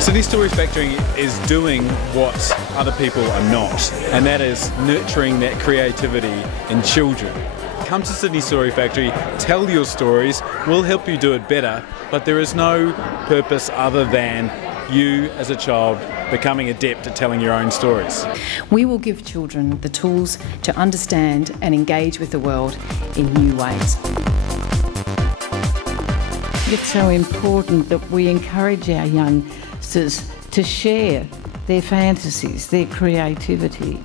Sydney Story Factory is doing what other people are not, and that is nurturing that creativity in children. Come to Sydney Story Factory, tell your stories, we'll help you do it better, but there is no purpose other than you as a child becoming adept at telling your own stories. We will give children the tools to understand and engage with the world in new ways. It's so important that we encourage our youngsters to share their fantasies, their creativity.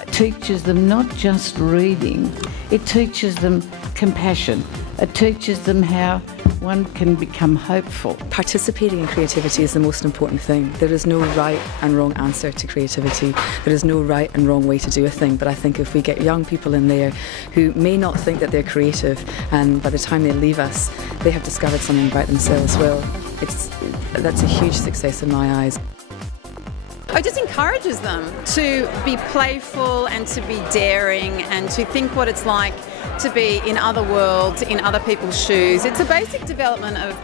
It teaches them not just reading, it teaches them compassion. It teaches them how one can become hopeful. Participating in creativity is the most important thing. There is no right and wrong answer to creativity. There is no right and wrong way to do a thing, but I think if we get young people in there who may not think that they're creative, and by the time they leave us, they have discovered something about themselves, well, that's a huge success in my eyes. It just encourages them to be playful and to be daring and to think what it's like to be in other worlds, in other people's shoes. It's a basic development of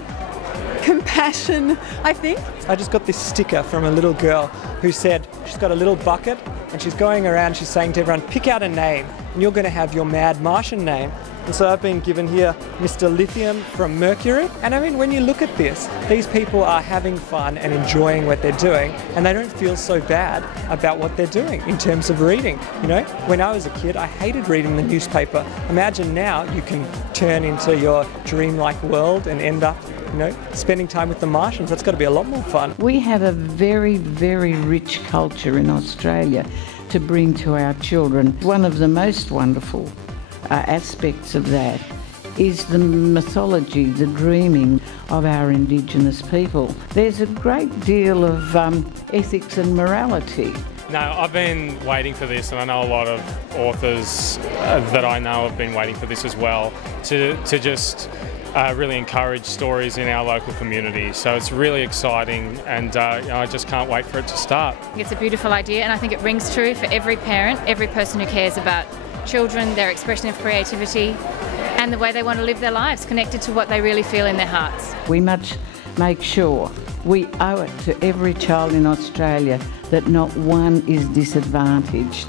compassion, I think. I just got this sticker from a little girl who said she's got a little bucket and she's going around, she's saying to everyone, pick out a name and you're going to have your Mad Martian name. And so I've been given here Mr. Lithium from Mercury. And I mean, when you look at this, these people are having fun and enjoying what they're doing, and they don't feel so bad about what they're doing in terms of reading. You know, when I was a kid, I hated reading the newspaper. Imagine now you can turn into your dreamlike world and end up, you know, spending time with the Martians. That's got to be a lot more fun. We have a very, very rich culture in Australia to bring to our children. One of the most wonderful aspects of that is the mythology, the dreaming of our Indigenous people. There's a great deal of ethics and morality. No, I've been waiting for this, and I know a lot of authors that I know have been waiting for this as well, to just really encourage stories in our local community. So it's really exciting, and I just can't wait for it to start. It's a beautiful idea, and I think it rings true for every parent, every person who cares about children, their expression of creativity, and the way they want to live their lives, connected to what they really feel in their hearts. We must make sure we owe it to every child in Australia that not one is disadvantaged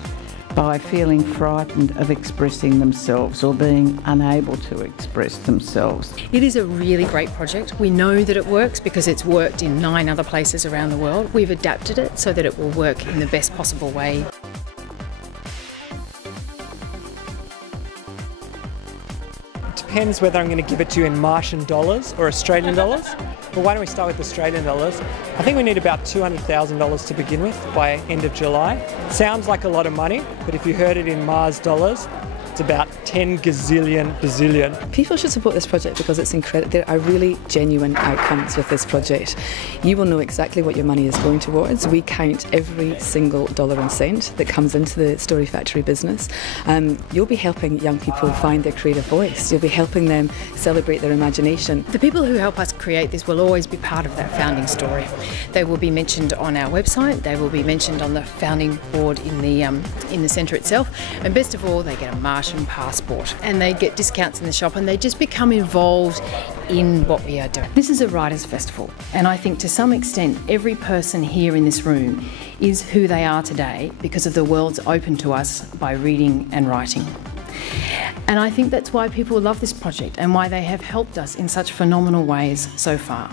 by feeling frightened of expressing themselves or being unable to express themselves. It is a really great project. We know that it works because it's worked in 9 other places around the world. We've adapted it so that it will work in the best possible way. Depends whether I'm going to give it to you in Martian dollars or Australian dollars. But why don't we start with Australian dollars? I think we need about $200,000 to begin with by end of July. Sounds like a lot of money, but if you heard it in Mars dollars, it's about 10 gazillion bazillion. People should support this project because it's incredible. There are really genuine outcomes with this project. You will know exactly what your money is going towards. We count every single dollar and cent that comes into the Story Factory business. You'll be helping young people find their creative voice. You'll be helping them celebrate their imagination. The people who help us create this will always be part of that founding story. They will be mentioned on our website, they will be mentioned on the founding board in the centre itself, and best of all, they get a Martian passport and they get discounts in the shop, and they just become involved in what we are doing. This is a writers' festival, and I think to some extent every person here in this room is who they are today because of the worlds open to us by reading and writing. And I think that's why people love this project and why they have helped us in such phenomenal ways so far.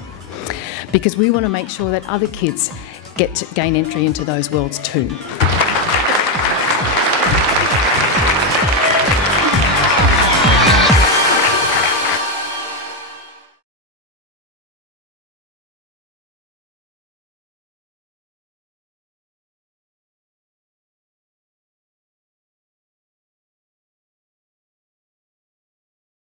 Because we want to make sure that other kids get to gain entry into those worlds too.